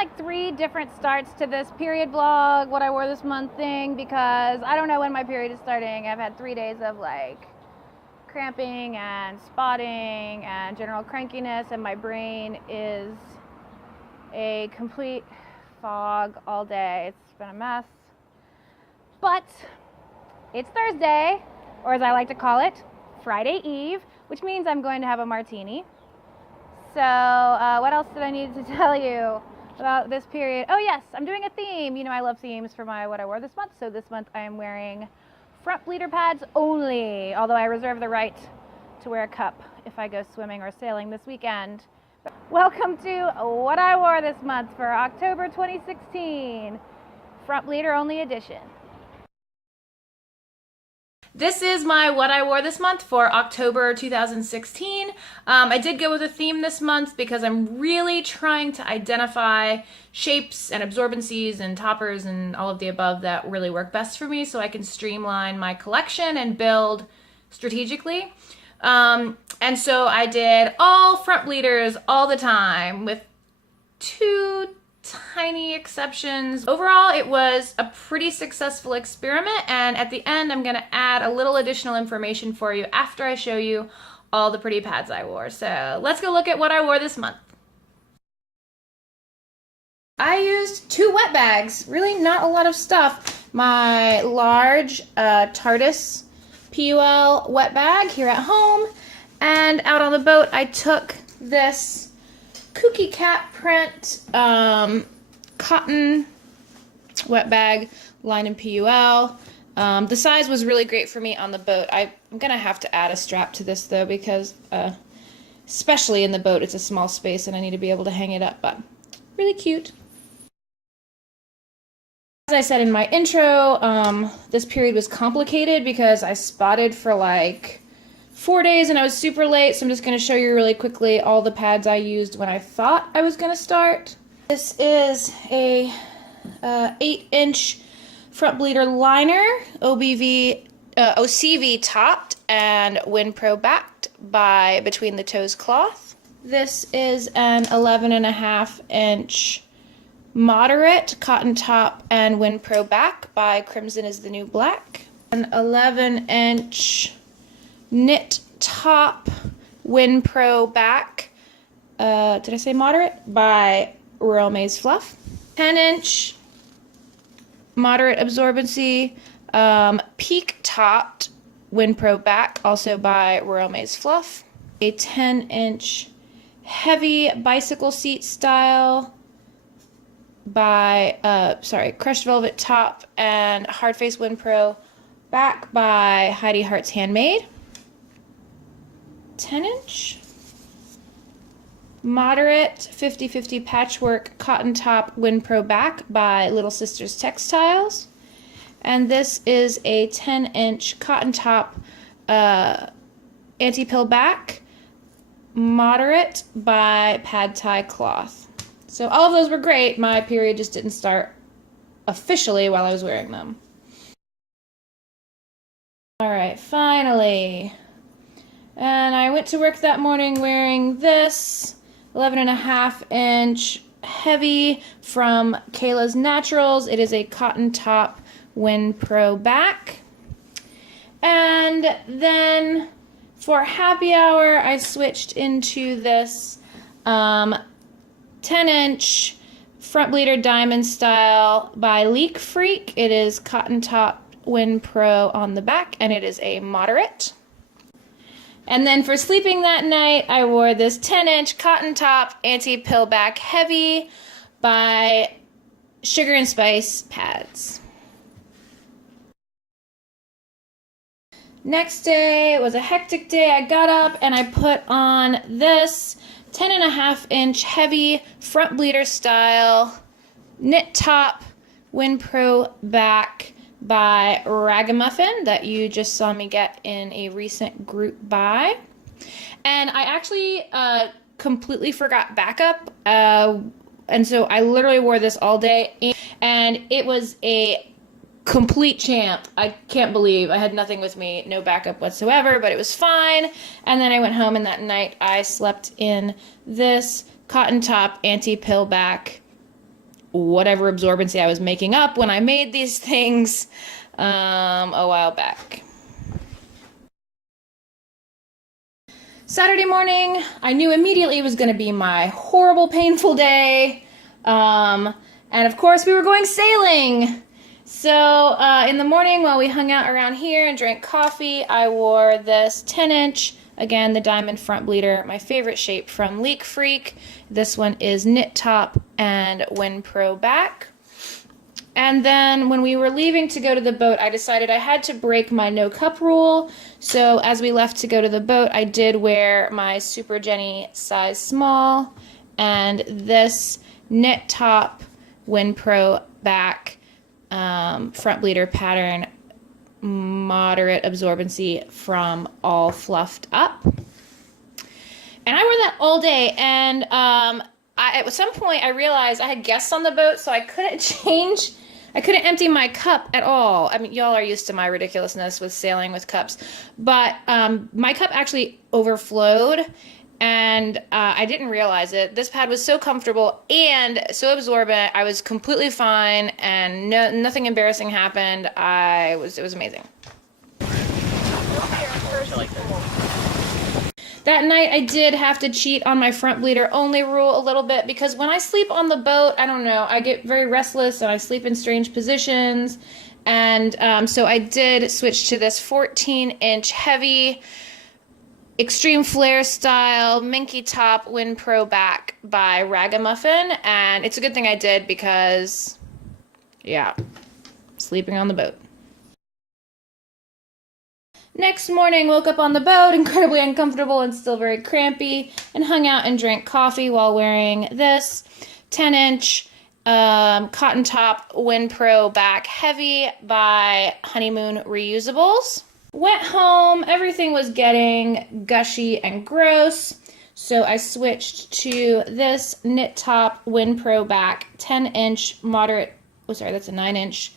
like 3 different starts to this period vlog, what I wore this month thing, because I don't know when my period is starting. I've had 3 days of like cramping and spotting and general crankiness, and my brain is a complete fog all day. It's been a mess. But it's Thursday, or as I like to call it, Friday Eve, which means I'm going to have a martini. So what else did I need to tell you about this period? Oh yes, I'm doing a theme. You know I love themes for my what I wore this month. So this month I am wearing front bleeder pads only, although I reserve the right to wear a cup if I go swimming or sailing this weekend. Welcome to what I wore this month for October 2016, front bleeder only edition. This is my what I wore this month for October 2016. I did go with a theme this month because I'm really trying to identify shapes and absorbencies and toppers and all of the above that really work best for me so I can streamline my collection and build strategically. And so I did all front bleeders all the time with 2 tiny exceptions. Overall, it was a pretty successful experiment, and at the end I'm going to add a little additional information for you after I show you all the pretty pads I wore. So let's go look at what I wore this month. I used 2 wet bags, really not a lot of stuff. My large TARDIS PUL wet bag here at home, and out on the boat I took this Cookie Cat print cotton wet bag lined in PUL. The size was really great for me on the boat. I'm gonna have to add a strap to this though, because especially in the boat it's a small space and I need to be able to hang it up, but really cute. As I said in my intro, this period was complicated because I spotted for like 4 days and I was super late, so I'm just going to show you really quickly all the pads I used when I thought I was going to start. This is a 8-inch front bleeder liner, OCV topped and WinPro backed by Between the Toes cloth. This is an 11.5-inch moderate cotton top and WinPro back by Crimson is the New Black. An 11-inch knit top WinPro back, did I say moderate? By Royal Maze Fluff. 10-inch moderate absorbency peak topped WinPro back, also by Royal Maze Fluff. A 10-inch heavy bicycle seat style by, crushed velvet top and hard face WinPro back by Heidi Hart's Handmade. 10-inch moderate 50/50 patchwork cotton top WinPro back by Little Sisters Textiles, and this is a 10-inch cotton top anti-pill back moderate by Pad Thai cloth. So all of those were great. My period just didn't start officially while I was wearing them. All right, finally. And I went to work that morning wearing this 11.5-inch heavy from Kayla's Naturals. It is a cotton top WinPro back. And then for happy hour, I switched into this 10-inch front bleeder diamond style by Leak Freak. It is cotton top WinPro on the back, and it is a moderate. And then for sleeping that night, I wore this 10-inch cotton top anti-pill back heavy by Sugar and Spice pads. Next day was a hectic day. I got up and I put on this 10.5-inch heavy front bleeder style knit top WinPro back by Ragamuffin that you just saw me get in a recent group buy. And I actually completely forgot backup, and so I literally wore this all day, and it was a complete champ. I can't believe I had nothing with me, no backup whatsoever, but it was fine. And then I went home, and that night I slept in this cotton top anti-pill back whatever absorbency I was making up when I made these things a while back. Saturday morning, I knew immediately it was going to be my horrible, painful day. And of course, we were going sailing. So in the morning, while we hung out around here and drank coffee, I wore this 10-inch, again, the diamond front bleeder, my favorite shape from Leak Freak. This one is knit top and WinPro back. And then when we were leaving to go to the boat, I decided I had to break my no cup rule. So as we left to go to the boat, I did wear my Super Jenny size small and this knit top WinPro back front bleeder pattern, moderate absorbency from All Fluffed Up. And I wore that all day, and at some point I realized I had guests on the boat, so I couldn't empty my cup at all. I mean, y'all are used to my ridiculousness with sailing with cups, but my cup actually overflowed, and I didn't realize it. This pad was so comfortable and so absorbent. I was completely fine, and nothing embarrassing happened. It was amazing. That night I did have to cheat on my front bleeder only rule a little bit, because when I sleep on the boat, I don't know, I get very restless and I sleep in strange positions. And so I did switch to this 14-inch heavy extreme flare style minky top WinPro back by Ragamuffin. And it's a good thing I did, because yeah, sleeping on the boat. Next morning, woke up on the boat, incredibly uncomfortable and still very crampy, and hung out and drank coffee while wearing this 10-inch cotton top WinPro back heavy by Honeymoon Reusables. Went home, everything was getting gushy and gross, so I switched to this knit top WinPro back 10-inch moderate, oh sorry, that's a 9-inch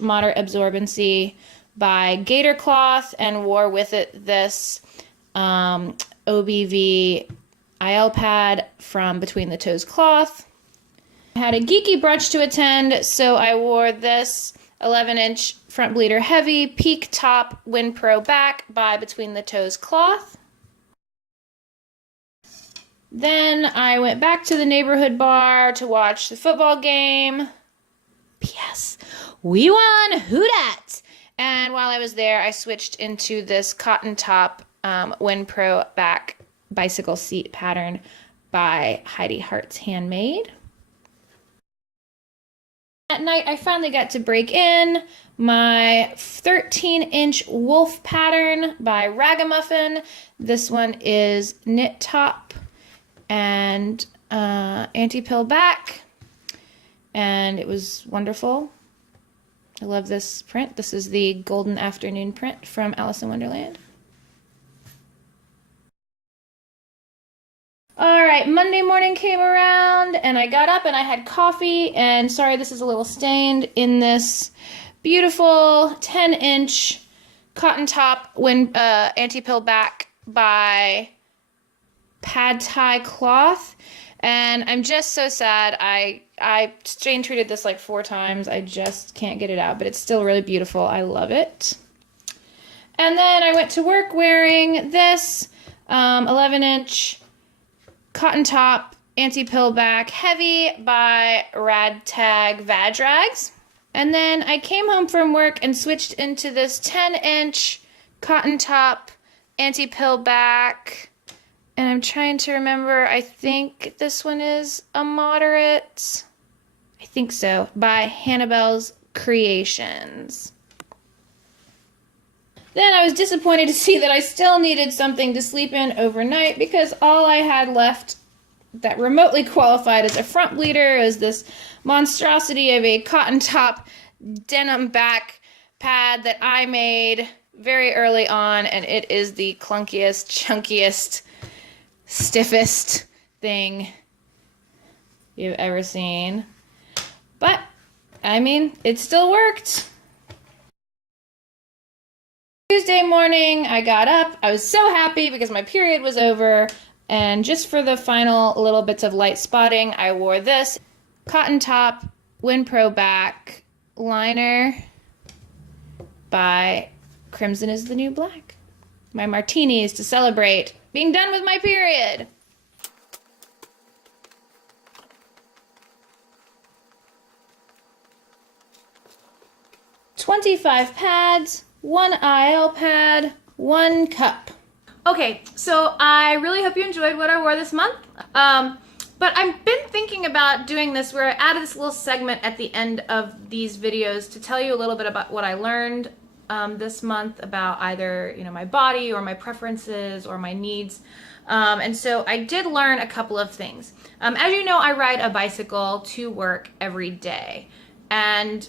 moderate absorbency by Gator Cloth, and wore with it this OBV IL pad from Between the Toes Cloth. I had a geeky brunch to attend, so I wore this 11-inch front bleeder heavy peak top WinPro back by Between the Toes Cloth. Then I went back to the neighborhood bar to watch the football game. P.S. We won! Who dat? And while I was there, I switched into this cotton top WinPro back bicycle seat pattern by Heidi Hart's Handmade. At night, I finally got to break in my 13-inch wolf pattern by Ragamuffin. This one is knit top and anti-pill back, and it was wonderful. I love this print. This is the Golden Afternoon print from Alice in Wonderland. All right, Monday morning came around, and I got up and I had coffee, and sorry, this is a little stained, in this beautiful 10-inch cotton top anti-pill back by Pad Thai Cloth. And I'm just so sad. I strain treated this like 4 times. I just can't get it out, but it's still really beautiful. I love it. And then I went to work wearing this 11-inch cotton top anti-pill back heavy by Radtag Vadrags. And then I came home from work and switched into this 10-inch cotton top anti-pill back. And I'm trying to remember, I think this one is a moderate. I think so, by Hannibel's Creations. Then I was disappointed to see that I still needed something to sleep in overnight, because all I had left that remotely qualified as a front bleeder is this monstrosity of a cotton top denim back pad that I made very early on, and it is the clunkiest, chunkiest, stiffest thing you've ever seen. But, I mean, it still worked. Tuesday morning, I got up. I was so happy because my period was over. And just for the final little bits of light spotting, I wore this Cotton Top WinPro Back liner by Crimson is the New Black. My martinis to celebrate being done with my period. 25 pads, 1 IL pad, 1 cup. Okay, so I really hope you enjoyed what I wore this month. But I've been thinking about doing this where I added this little segment at the end of these videos to tell you a little bit about what I learned this month about either, you know, my body or my preferences or my needs. And so I did learn a couple of things. As you know, I ride a bicycle to work every day. And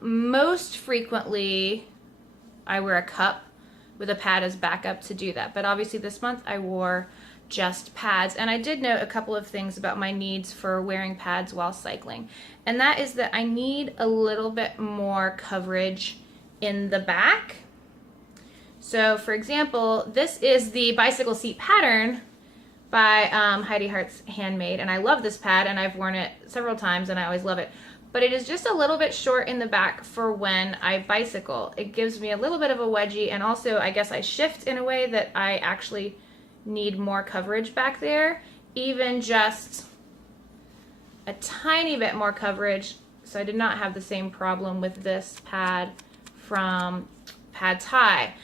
most frequently, I wear a cup with a pad as backup to do that. But obviously this month I wore just pads. And I did note a couple of things about my needs for wearing pads while cycling. And that is that I need a little bit more coverage in the back. So for example, this is the bicycle seat pattern by Heidi Hart's Handmade. And I love this pad and I've worn it several times and I always love it. But it is just a little bit short in the back for when I bicycle. It gives me a little bit of a wedgie, and also I guess I shift in a way that I actually need more coverage back there, even just a tiny bit more coverage. So I did not have the same problem with this pad from Pads High.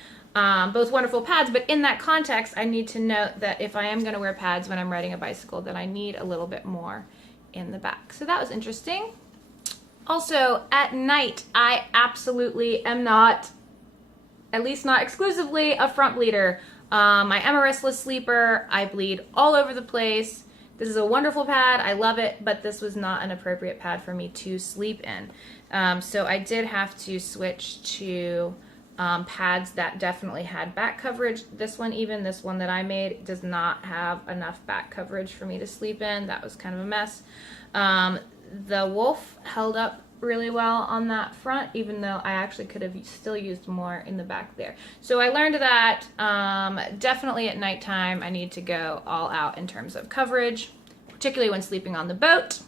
Both wonderful pads, but in that context, I need to note that if I am going to wear pads when I'm riding a bicycle, then I need a little bit more in the back. So that was interesting. Also, at night, I absolutely am not, at least not exclusively, a front bleeder. I am a restless sleeper. I bleed all over the place. This is a wonderful pad. I love it, but this was not an appropriate pad for me to sleep in. So I did have to switch to pads that definitely had back coverage. This one that I made, does not have enough back coverage for me to sleep in. That was kind of a mess. The Wolf held up really well on that front, even though I actually could have still used more in the back there. So I learned that definitely at nighttime I need to go all out in terms of coverage, particularly when sleeping on the boat.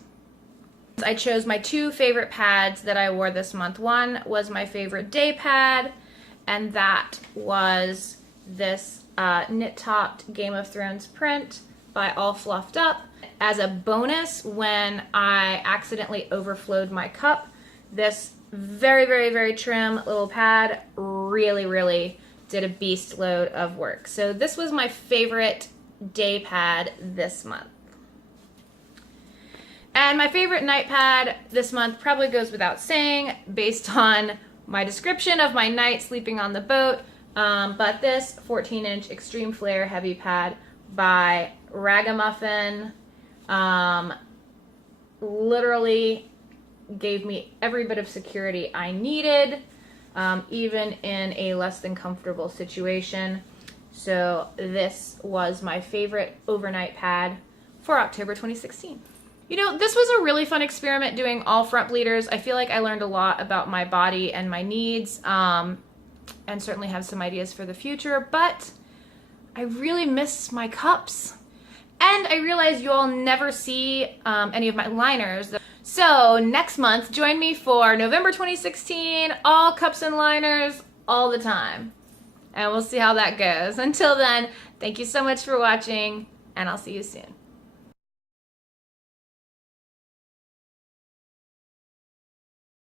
I chose my 2 favorite pads that I wore this month. One was my favorite day pad, and that was this knit-topped Game of Thrones print by All Fluffed Up. As a bonus, when I accidentally overflowed my cup, this very, very, very trim little pad really did a beast load of work. So this was my favorite day pad this month. And my favorite night pad this month probably goes without saying based on my description of my night sleeping on the boat, but this 14-inch Extreme Flare heavy pad by Ragamuffin literally gave me every bit of security I needed, even in a less than comfortable situation. So this was my favorite overnight pad for October 2016. You know, this was a really fun experiment doing all front bleeders. I feel like I learned a lot about my body and my needs, and certainly have some ideas for the future, but I really miss my cups. And I realize you all never see any of my liners. So next month, join me for November 2016, all cups and liners all the time. And we'll see how that goes. Until then, thank you so much for watching, and I'll see you soon.